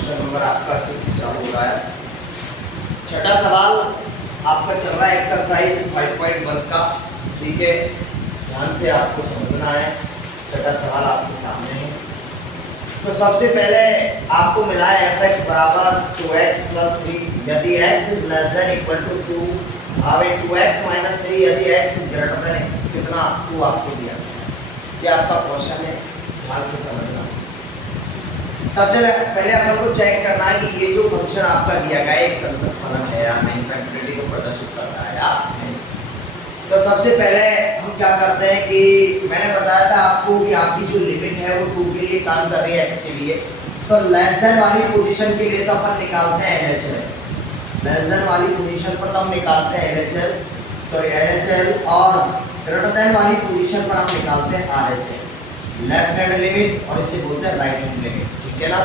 Question number आपका 6 चालू हो रहा है। छठा सवाल आपका चल रहा है एक्सरसाइज 5.1 का। ठीक है, ध्यान से आपको समझना है। छठा सवाल आपके सामने है। तो सबसे पहले आपको मिला है एफ एक्स बराबर 2x प्लस 3 यदि x is less than equal to 2। अब 2x माइनस 3 यदि x इज ग्रेटर देन कितना 2 आपको दिया गया है। ये आपका क्वेश्चन है, ध्यान से समझना। सबसे पहले अपन को चेक करना है कि ये जो फंक्शन आपका दिया गया है एक संतत फलन है या नहीं, कंटिन्यूटी को प्रदर्शित करता है या नहीं। तो सबसे पहले हम क्या करते हैं कि मैंने बताया था आपको कि आपकी जो लिमिट है वो 2 के लिए काम कर रही है x के लिए। तो लेस देन वाली पोजीशन के लिए तो अपन निकालते हैं LHS। लेस देन वाली पोजीशन पर हम निकालते हैं LHL और ग्रेटर देन वाली पोजीशन पर हम निकालते हैं RHS। लेफ्ट हैंड लिमिट और इसे बोलते हैं राइट हैंड लिमिट। ठीक है ना।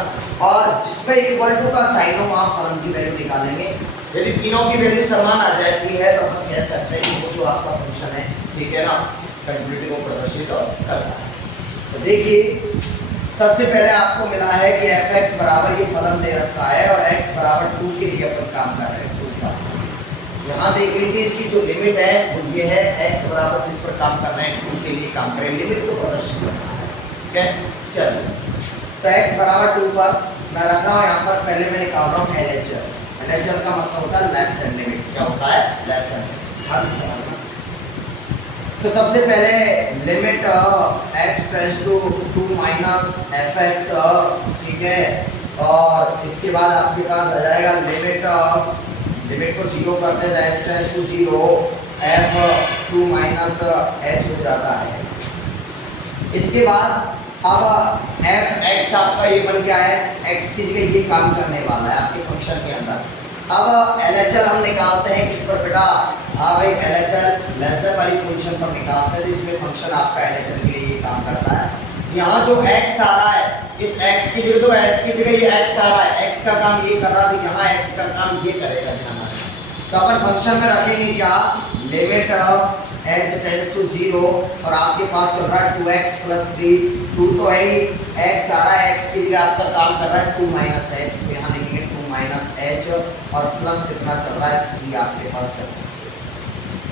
और जिसमें इक्वल टू का साइन हो वहां फलन की वैल्यू निकालेंगे। यदि तीनों की वैल्यू समान आ जाती है तो हम कह सकते हैं कि वो जो आपका फंक्शन है, ठीक है ना, कंटिन्यूटी को प्रदर्शित करता है। तो देखिए सबसे पहले आपको मिला है कि एफ एक्स बराबर ये फलन दे रखा है और एक्स बराबर 2 के लिए अपन काम कर रहे हैं 2 का। यहाँ देख लीजिए इसकी जो लिमिट है वो ये है, एक्स बराबर जिस पर काम कर रहे हैं 2 के लिए काम करें, लिमिट को प्रदर्शित करना है। ठीक है, चलिए तो x बराबर 2 पर मैं रख रहा हूँ, यहाँ पर पहले मैं निकाल रहा हूँ LHL। LHL का मतलब होता है लेफ्ट हैंड लिमिट। क्या होता है? Left hand limit. ध्यान से समझना। तो सबसे पहले limit x tends to 2 minus F X, ठीक है, और इसके बाद आपके पास आ जाएगा लिमिट को 0 करते हैं x tends to 0 f 2 minus h हो जाता है। इसके बाद अब एफ एक्स आपका ये बन गया है, x की जगह ये काम करने वाला है आपके फंक्शन के अंदर। अब LHL हम निकालते हैं किस पर बेटा? हाँ भाई, LHL लेस देन वाली पोजीशन पर निकालते हैं, इसमें फंक्शन आपका LHL के लिए ये काम करता है। यहाँ जो x आ रहा है, इस x की जगह तो f की जगह ये x आ रहा है, x का काम ये कर रहा था, यहाँ x का काम ये करेगा। ध्यान रखना। तो अपन फंक्शन में रखेंगे क्या? लिमिट h टेंड्स टू 0 और आपके पास चल रहा है 2x प्लस 3। 2 तो है ही, x आ रहा है, x की जगह आपका काम कर रहा है 2 माइनस h। तो यहाँ लिखेंगे 2 माइनस h और प्लस कितना चल रहा है? 3 आपके पास चल रहा है।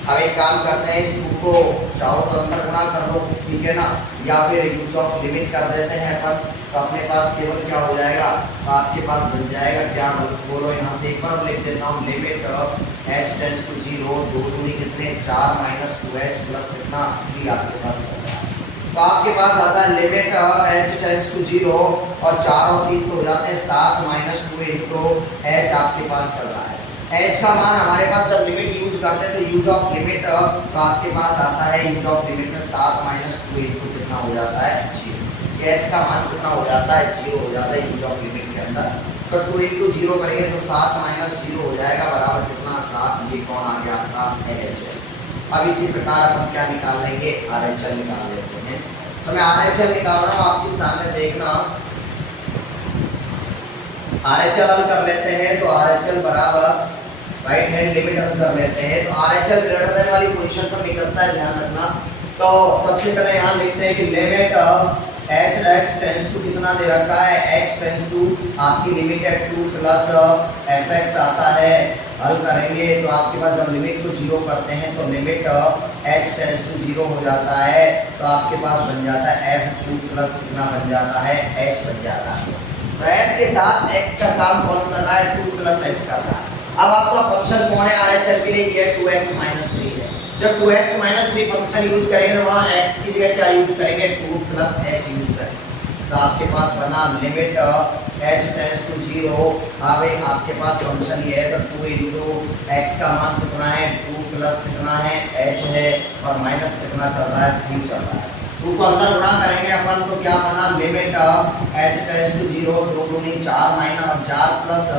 अब एक काम करते हैं, इस 2 को चाहो तो अंदर गुणा कर लो, ठीक है ना, या फिर यूज ऑफ लिमिट कर देते हैं अपन। तो अपने पास केवल क्या हो जाएगा? आपके पास बन जाएगा क्या? बोलो यहाँ से एक बार लिख देता हूँ, लिमिट h टेंड्स टू 0 2 दूनी कितने 4 माइनस 2h प्लस कितना 3 आपके पास चल रहा है। तो आपके पास आता है लिमिट h टेंड्स टू 0 और 4 और 3 तो हो जाते हैं 7 माइनस 2 इंटू h आपके पास चल रहा है। h का मान हमारे पास जब लिमिट यूज करते हैं तो यूज ऑफ लिमिट तो आपके पास आता है, यूज ऑफ लिमिट में 7 माइनस 2 इंटू कितना हो जाता है 0। h का मान कितना हो जाता है? 0 हो जाता है यूज ऑफ लिमिट के अंदर। तो 2 इंटू 0 करेंगे तो 7 माइनस 0 हो जाएगा बराबर कितना 7। ये कौन आ गया आपका? LHL। अब इसी प्रकार अपन क्या निकाल लेंगे? RHL निकाल लेते हैं। तो मैं RHL निकाल रहा हूँ, आपके सामने देखना। RHL हल कर लेते हैं तो RHL बराबर राइट हैंड लिमिट हल कर लेते हैं तो RHL ग्रेटर देन वाली पोजीशन पर निकलता है, ध्यान रखना। तो सबसे पहले यहाँ लिखते हैं कि limit h x tends to कितना दे रखा है? x टेंड्स टू आपकी लिमिट है 2 प्लस एफ एक्स आता है। हल करेंगे तो आपके पास जब लिमिट को 0 करते हैं तो लिमिट h टेंड्स टू 0 हो जाता है। तो आपके पास बन जाता है f2 प्लस कितना बन जाता है? h बन जाता है। तो f के साथ x का काम कौन कर रहा है? 2 प्लस h कर रहा है। अब आपका फंक्शन कौन है RHL के लिए? ये 2x माइनस 3 है। जब 2x माइनस 3 फंक्शन यूज करेंगे तो वहाँ x की जगह क्या यूज करेंगे? 2 प्लस h यूज करेंगे। तो आपके पास बना लिमिट h टेंड्स टू 0। हाँ भाई, आपके पास फंक्शन ये है तो 2 इंटू x का मान कितना है? 2 प्लस कितना है? h है और माइनस कितना चल रहा है? 3 चल रहा है। 2 को अंदर गुणा करेंगे अपन तो क्या बना? लिमिट h टेंड्स टू 0 2 दूनी 4 माइनस 4 प्लस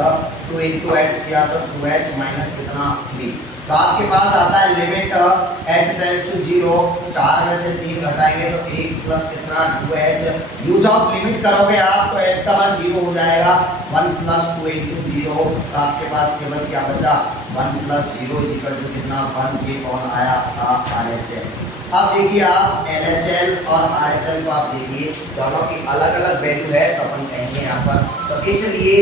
2 इंटू h किया तो 2h माइनस कितना 3। तो आपके पास आता है लिमिट h टेंड्स टू 0 4 में से 3 घटाएंगे तो 1 प्लस कितना 2h। यूज ऑफ लिमिट करोगे आप तो h का मान 0 हो जाएगा। 1 प्लस 2 इंटू 0 तो आपके पास केवल क्या बचा? 1 प्लस 0 इज इक्वल टू कितना 1। ये कौन आया? RHL। अब देखिए आप LHL और RHL को आप देखिए दोनों की अलग अलग वैल्यू है, तो अपन कहेंगे यहाँ पर, तो इसलिए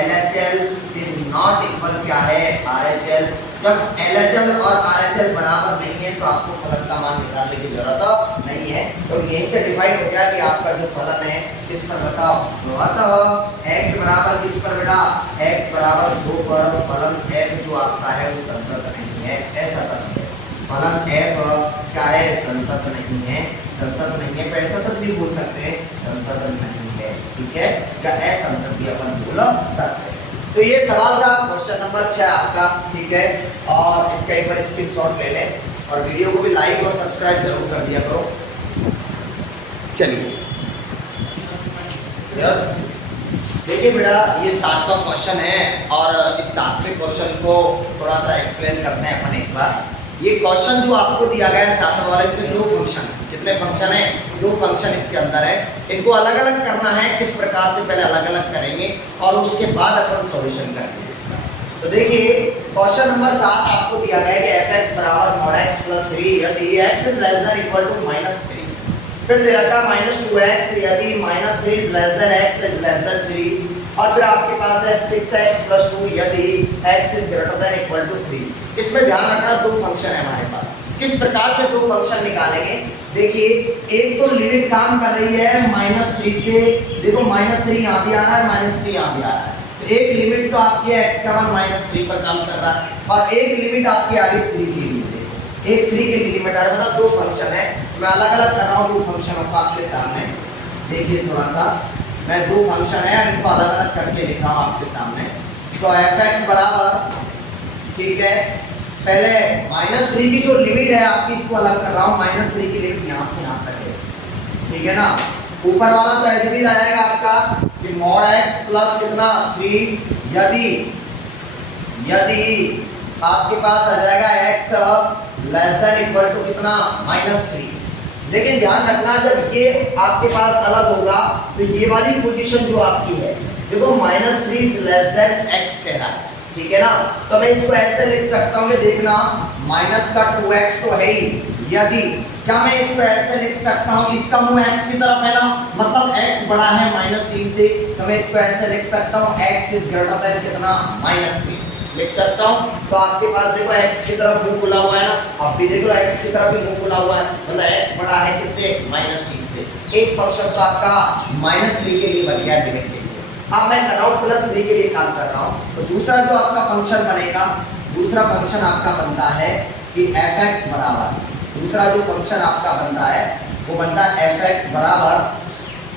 LHL इज नॉट इक्वल क्या है RHL। जब LHL और RHL बराबर नहीं है तो आपको फलन का मान निकालने की जरूरत नहीं है, तो यहीं से डिफाइन हो गया कि आपका जो फलन है किस पर बताओ, अतः x बराबर किस पर बेटा, x बराबर 2 पर फलन f जो आपका है वो संतत नहीं है, ऐसा तथ्य है। फलन f क्या है, संतत नहीं है, संतत नहीं है, ऐसा तक भी बोल सकते हैं संतत नहीं है, ठीक है, या असंतत भी अपन बोल सकते हैं। तो ये सवाल था क्वेश्चन नंबर 6 आपका, ठीक है, और इसका एक बार स्क्रीनशॉट ले लें और वीडियो को भी लाइक और सब्सक्राइब जरूर कर दिया करो। चलिए यस, देखिए बेटा ये 7वां क्वेश्चन है और इस 7वें क्वेश्चन को थोड़ा सा एक्सप्लेन करते हैं अपन एक बार। ये क्वेश्चन जो आपको दिया गया है 7वां वाला, इसमें 2 फंक्शन है, कितने फंक्शन है, 2 फंक्शन इसके अंदर है, इनको अलग अलग करना है। किस प्रकार से पहले अलग अलग करेंगे और उसके बाद अपन सॉल्यूशन करेंगे इसका। तो देखिए क्वेश्चन नंबर 7 आपको दिया गया है कि fx बराबर mod x plus 3 यदि x is less than equal to -3, फिर दे रखा -2x यदि -3 is less than x is less than 3, और फिर आपके पास है 6x plus 2 यदि x is greater than equal to 3। इसमें ध्यान रखना 2 फंक्शन है हमारे पास, किस प्रकार से 2 फंक्शन निकालेंगे। देखिए एक तो लिमिट काम कर रही है -3 से, देखो -3 यहाँ भी आ रहा है, -3 यहाँ भी आ रहा है, तो एक लिमिट तो आपके x का मान -3 पर काम कर रहा है और एक लिमिट आपकी आ रही 3 के लिए, एक 3 के लिमिट आ रहा है, मतलब 2 फंक्शन है। मैं अलग अलग कर रहा हूँ 2 फंक्शनों को आपके सामने, देखिए थोड़ा सा मैं 2 फंक्शन है इनको अलग अलग करके लिख रहा हूँ आपके सामने। तो fx बराबर, ठीक है, पहले -3 की जो लिमिट है आपकी इसको अलग कर रहा हूँ, -3 की लिमिट यहाँ से यहाँ तक है, ठीक है ना। ऊपर वाला तो ऐसे भी रहेगा आपका कि mod x प्लस कितना 3 यदि आपके पास आ जाएगा x less than equal to कितना -3। लेकिन ध्यान रखना जब ये आपके पास अलग होगा तो ये वाली पोजीशन जो आपकी है, देखो -3 इज लेस देन x कह रहा है, ठीक है ना, तो मैं इसको ऐसे लिख सकता हूँ कि देखना माइनस का 2x तो है ही, यदि क्या मैं इसको ऐसे लिख सकता हूँ, इसका मुंह x की तरफ है ना, मतलब x बड़ा है -3 से, तो मैं इसको ऐसे लिख सकता हूँ x इज ग्रेटर देन कितना -3 लिख सकता हूँ। तो आपके पास देखो x की तरफ मुंह खुला हुआ है ना, अब भी देख लो x की तरफ भी मुंह खुला हुआ है, मतलब x बड़ा है किससे, -3 से। एक फंक्शन तो आपका -3 के लिए बन गया लिमिट के लिए। अब मैं कर रहा हूँ +3 के लिए काम कर रहा हूँ, तो दूसरा जो आपका फंक्शन बनेगा, दूसरा फंक्शन आपका बनता है कि fx बराबर, दूसरा जो फंक्शन आपका बनता है वो बनता है fx बराबर,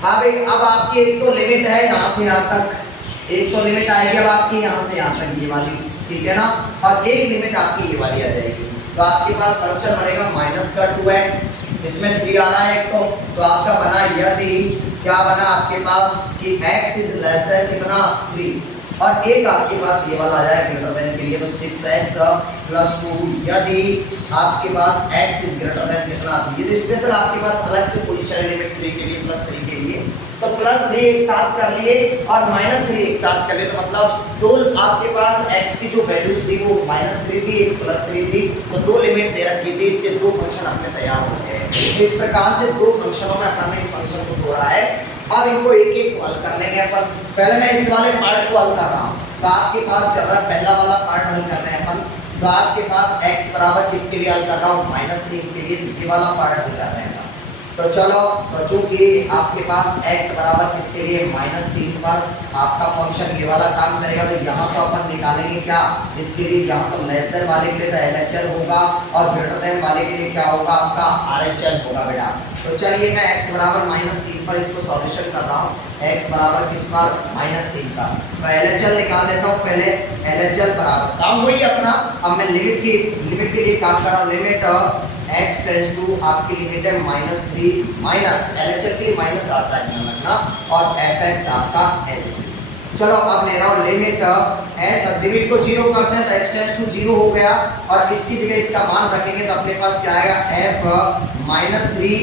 अब आपकी एक तो लिमिट है यहाँ से यहाँ तक, एक तो लिमिट आएगी अब आपकी यहाँ से यहाँ तक ये वाली, ठीक है ना, और एक लिमिट आपकी ये वाली आ जाएगी। तो आपके पास फंक्शन बनेगा माइनस का 2x, इसमें 3 आ रहा है एक तो आपका बना यदि क्या बना आपके पास कि x इज लेस देन कितना 3, और एक आपके पास ये वाला आ जाए ग्रेटर देन के लिए, तो 6x प्लस 2 यदि आपके पास x इज ग्रेटर देन कितना, ये तो स्पेशल आपके पास अलग से पोजीशन है लिमिट 3 के लिए +3 के लिए, तो +3 एक साथ कर लिए और -3 एक साथ कर लिए, तो मतलब दो आपके पास x की जो वैल्यूज थी वो -3 थी, एक +3 थी, तो 2 लिमिट दे रखी थी, इससे 2 फंक्शन अपने तैयार हो गए। तो इस प्रकार से 2 फंक्शनों में अपन ने इस फंक्शन को तोड़ा है। अब इनको एक एक हल कर लेंगे अपन। पहले मैं इस वाले पार्ट को हल कर रहा हूँ, तो आपके पास चल रहा है पहला वाला पार्ट हल कर रहे हैं अपन, तो आपके पास x बराबर किसके लिए हल कर रहा हूँ, -3 के लिए, ये वाला पार्ट हल कर रहे हैं। तो चलो, तो चूंकि आपके पास x बराबर किसके लिए -3 पर आपका फंक्शन ये वाला काम करेगा, तो यहाँ तो अपन निकालेंगे क्या इसके लिए, यहाँ तो लेस देन वाले के लिए तो LHL होगा और ग्रेटर देन वाले के लिए क्या होगा आपका RHL होगा बेटा। तो चलिए मैं x बराबर -3 पर इसको सॉल्यूशन कर रहा हूँ, x बराबर किस पर -3 का, तो LHL निकाल लेता हूँ पहले। LHL बराबर काम वही अपना, अब मैं लिमिट के लिए काम कर रहा हूँ, लिमिट x टेंड्स टू आपकी लिमिट है -3 माइनस LHL के लिए माइनस आता है ध्यान रखना, और fx आपका h। चलो अब ले रहा हूँ लिमिट लिमिट को 0 करते हैं तो x टेंड्स टू 0 हो गया, और इसकी जगह इसका मान रखेंगे तो अपने पास क्या आएगा f -3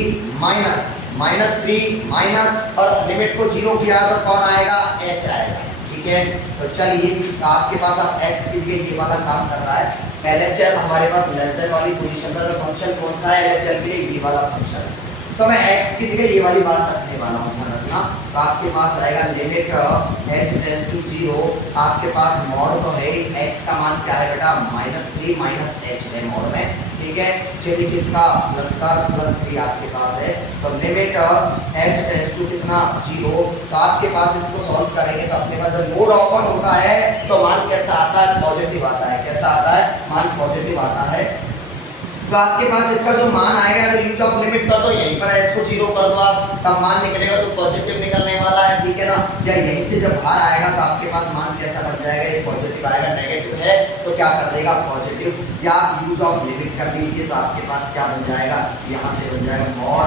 माइनस और लिमिट को 0 किया तो कौन आएगा, h आएगा, ठीक है। तो चलिए, तो आपके पास अब x की जगह ये वाला काम कर रहा है, LHL हमारे पास लेस देन वाली पोजीशन पर फंक्शन कौन सा है LHL के लिए, ये वाला फंक्शन है। तो मैं x की जगह ये वाली बात रखने वाला हूँ, ध्यान रखना। तो आपके पास आएगा लिमिट h टेंड्स टू 0, आपके पास मॉड तो है ही, x का मान क्या है बेटा -3 -h है मॉड में, ठीक है। चलिए किसका प्लस का +3 आपके पास है। तो लिमिट h टेंड्स टू कितना 0, तो आपके पास इसको सॉल्व करेंगे तो अपने पास जब मोड ओपन होता है तो मान कैसा आता है, पॉजिटिव आता है। कैसा आता है, मान पॉजिटिव आता है। तो आपके पास इसका जो मान आएगा तो यूज ऑफ लिमिट कर दो, यहीं पर h को 0 कर दो आप, तब मान निकलेगा तो पॉजिटिव निकलने वाला है, ठीक है ना। या यहीं से जब बाहर आएगा तो आपके पास मान कैसा बन जाएगा, ये पॉजिटिव आएगा, नेगेटिव है तो क्या कर देगा पॉजिटिव। या आप यूज ऑफ लिमिट कर लीजिए तो आपके पास क्या बन जाएगा, यहाँ से बन जाएगा मॉड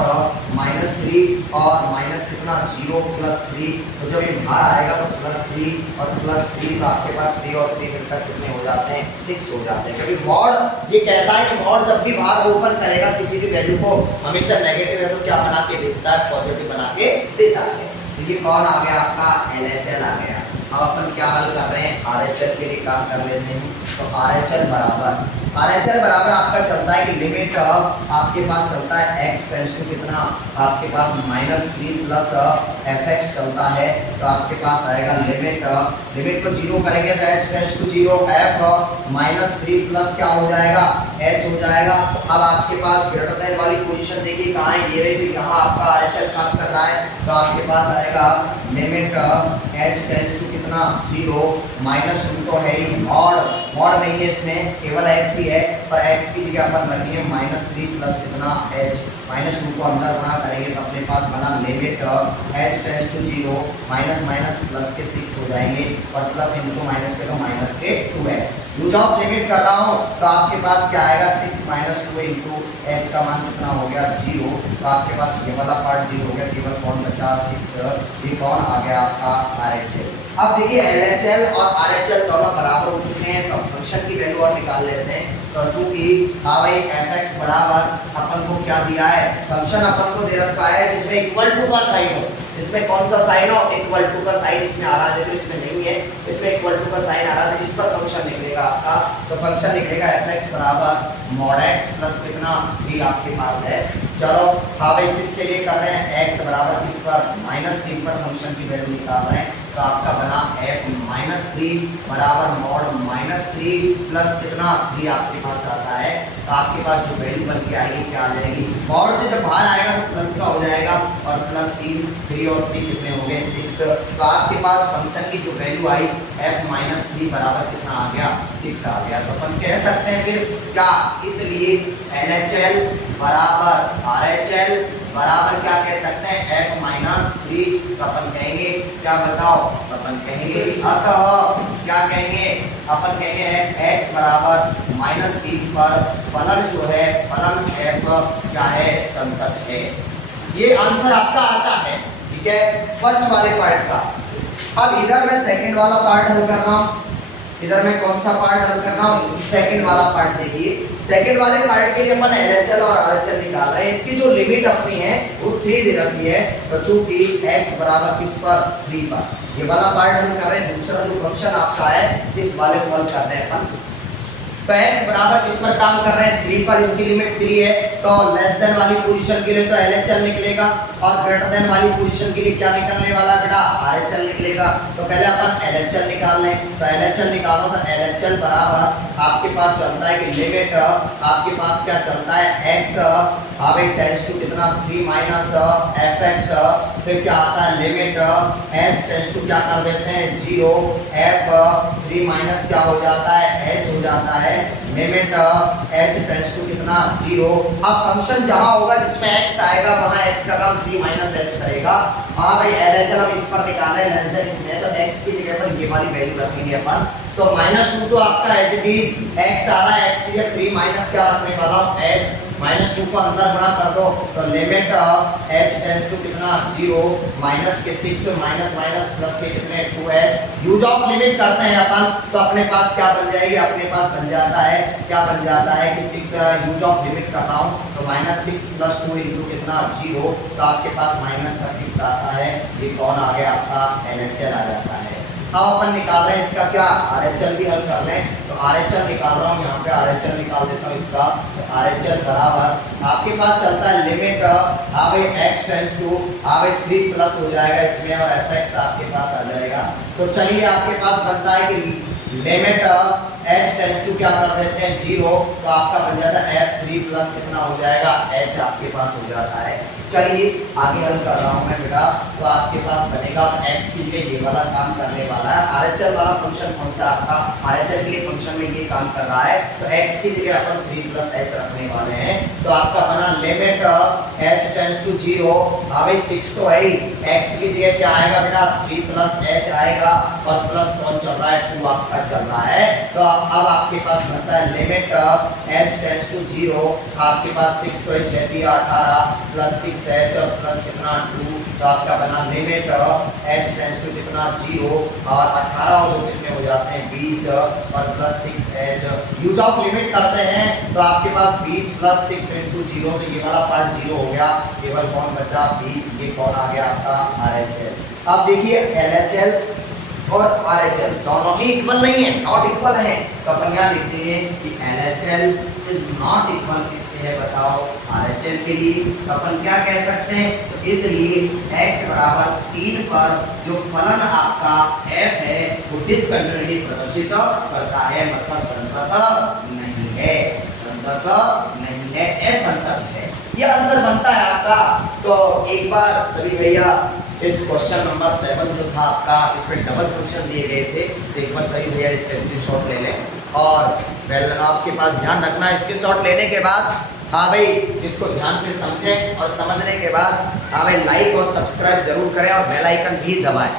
-3 और माइनस कितना 0 +3, तो जब ये बाहर आएगा तो +3 और +3, तो आपके पास 3 और 3 मिलकर कितने हो जाते हैं, 6 हो जाते हैं। क्योंकि मॉड ये कहता है कि मॉड जब भी बाहर ओपन करेगा किसी भी वैल्यू को हमेशा नेगेटिव है तो क्या बना के भेजता है, पॉजिटिव बना के देता है। तो ये कौन आ गया आपका LHL आ गया। अब अपन क्या हल कर रहे हैं, RHL के लिए काम कर लेते हैं। तो RHL बराबर आपका चलता है कि लिमिट आपके पास चलता है x टेंड्स टू कितना, आपके पास -3 + fx चलता है। तो आपके पास आएगा लिमिट को 0 करेंगे तो h tends to 0, f -3 plus क्या हो जाएगा, h हो जाएगा। अब आपके पास ग्रेटर देन वाली पोजीशन देखिए कहाँ है, ये रही, तो यहाँ आपका RHL काम कर रहा है। तो आपके पास आएगा लिमिट h टेंड्स टू कितना 0, -2 तो है ही, मॉड नहीं है इसमें, केवल x ही है, पर x की जगह अपन रखेंगे -3 प्लस कितना h, -2 को अंदर गुणा करेंगे तो अपने पास बना limit h tends to 0, minus plus के 6 हो जाएंगे, और प्लस इंटू माइनस के तो माइनस के 2h। यूज ऑफ लिमिट कर रहा हूँ तो आपके पास क्या आएगा 6 - 2 इंटू h का मान कितना हो गया 0, तो आपके पास ये वाला पार्ट 0 हो गया, केवल कौन बचा 6, ये कौन आ गया आपका RHL। अब देखिए LHL और RHL दोनों बराबर हो चुके हैं, तो फंक्शन की वैल्यू और निकाल लेते हैं। तो चूंकि हाँ भाई fx बराबर अपन को क्या दिया है, फंक्शन अपन को दे रखा है जिसमें इक्वल टू का साइन हो, इसमें कौन सा साइन हो, इक्वल टू का साइन इसमें आ रहा है, देखो इसमें नहीं है, इसमें इक्वल टू का साइन आ रहा है, इस पर फंक्शन निकलेगा आपका। तो फंक्शन निकलेगा fx बराबर mod x प्लस कितना 3 आपके पास है। चलो हाँ भाई किसके लिए कर रहे हैं, x बराबर किस पर -3 पर फंक्शन की वैल्यू निकाल रहे हैं। तो आपका बना f -3 बराबर mod -3 प्लस कितना 3 आपके पास आता है। तो आपके पास जो वैल्यू बन के आएगी क्या आ जाएगी, मॉड से जब बाहर आएगा तो प्लस का हो जाएगा, और +3 और 3 कितने हो गए 6। तो आपके पास फंक्शन की जो वैल्यू आई f -3 बराबर कितना आ गया 6 आ गया। तो अपन कह सकते हैं फिर क्या, इसलिए LHL बराबर RHL बराबर क्या कह सकते हैं f -3, तो अपन कहेंगे क्या बताओ, अपन कहेंगे अतः क्या कहेंगे, अपन कहेंगे x बराबर -3 पर फलन जो है फलन f क्या है, संतत है। ये आंसर आपका आता है, ठीक है, फर्स्ट वाले पार्ट का। अब इधर मैं सेकंड वाला पार्ट हल कर रहा हूँ, इधर मैं कौन सा पार्ट हल कर रहा हूँ, सेकंड वाला पार्ट। देखिए सेकंड वाले पार्ट के लिए अपन LHL और RHL निकाल रहे हैं। इसकी जो लिमिट अपनी है वो 3 दे रखी है, तो चूंकि x बराबर किस पर 3 पर, ये वाला पार्ट हल कर रहे हैं। दूसरा जो फंक्शन आपका है इस वाले को हल कर रहे हैं अपन। तो x बराबर किस पर काम कर रहे हैं 3 पर, इसकी लिमिट 3 है, तो लेस देन वाली पोजीशन के लिए तो LHL निकलेगा, और ग्रेटर देन वाली पोजीशन के लिए क्या निकलने वाला बेटा RHL निकलेगा। तो पहले अपन LHL निकाल लें। तो LHL निकालो तो LHL बराबर आपके पास चलता है कि लिमिट आपके पास क्या चलता है x टेंड्स टू कितना 3 - fx, फिर क्या आता है लिमिट h टेंड्स टू क्या कर देते हैं 0, f 3 - क्या हो जाता है h हो जाता है, लिमिट h टेंड्स टू कितना 0। अब फंक्शन जहां होगा जिसमें x आएगा वहां x का काम 3 - h करेगा। हाँ भाई LHL हम इस पर निकाल रहे हैं लेस देन इसमें, तो x की जगह पर ये वाली वैल्यू रखेंगे अपन। तो -2 तो आपका एज इट इज x आ रहा है, x की जगह 3 - क्या रखने वाला हूं h, -2 को अंदर गुणा कर दो, तो लिमिट h टेंड्स टू कितना 0, माइनस के 6 माइनस प्लस के कितने 2h। यूज ऑफ लिमिट करते हैं अपन, तो अपने पास क्या बन जाएगी, अपने पास बन जाता है क्या बन जाता है कि 6 यूज ऑफ लिमिट कर रहा हूँ, तो -6 + 2 इंटू कितना 0, तो आपके पास माइनस का 6 आता है। ये कौन आ गया आपका LHL आ जाता है। अब अपन निकाल रहे हैं इसका क्या RHL भी हल कर लें। तो RHL निकाल रहा हूँ, यहाँ पे RHL निकाल देता हूँ इसका। तो RHL बराबर आपके पास चलता है limit x tends to 3 plus हो जाएगा इसमें और fx आपके पास आ जाएगा। तो चलिए आपके पास बनता है कि लिमिट h टेंस टू क्या कर देते हैं 0, तो आपका बन जाता है f3 प्लस कितना हो जाएगा h आपके पास हो जाता है। चलिए आगे हल कर रहा हूँ मैं बेटा। तो आपके पास बनेगा x की जगह ये वाला काम करने वाला है। RHL वाला फंक्शन कौन सा आपका RHL के फंक्शन में ये काम कर रहा है, तो x की जगह अपन 3 प्लस h रखने वाले हैं। तो आपका बना लिमिट h टेंस टू 0। हाँ भाई 6 तो है ही, x की जगह क्या आएगा बेटा 3 प्लस h आएगा और प्लस कौन चल रहा है 2 आपका चल रहा है। तो अब आपके पास बनता है लिमिट h टेंस टू 0। आपके पास 6 तो 6 दिया 18 प्लस 6h और प्लस कितना 2, तो आपका बना लिमिट h टेंस टू कितना 0 और 18 और 2 कितने हो जाते हैं 20 और plus 6h। Use of limit करते हैं तो आपके पास 20 प्लस 6 इंटू 0, तो ये वाला पार्ट 0 हो गया, केवल कौन बचा 20, ये कौन आ गया आपका RHL। अब देखिए LHL और RHL दोनों ही इक्वल नहीं है, नॉट इक्वल है। तो अपन यहाँ लिख देंगे कि LHL इज नॉट इक्वल किसके है बताओ RHL के लिए। तो अपन क्या कह सकते हैं, तो इसलिए x बराबर 3 पर जो फलन आपका f है वो डिसकंटिन्यूटी प्रदर्शित करता है, मतलब संतत नहीं है, संतत नहीं है, असंतत है। ये आंसर बनता है आपका। तो एक बार सभी भैया इस क्वेश्चन नंबर 7 जो था आपका, इसमें डबल फंक्शन दिए गए थे, तो एक बार सभी भैया इसका स्क्रीनशॉट ले लें और आपके पास ध्यान रखना है स्क्रीनशॉट लेने के बाद हाँ भाई इसको ध्यान से समझें और समझने के बाद हाँ भाई लाइक और सब्सक्राइब जरूर करें और बेल आइकन भी दबाएं।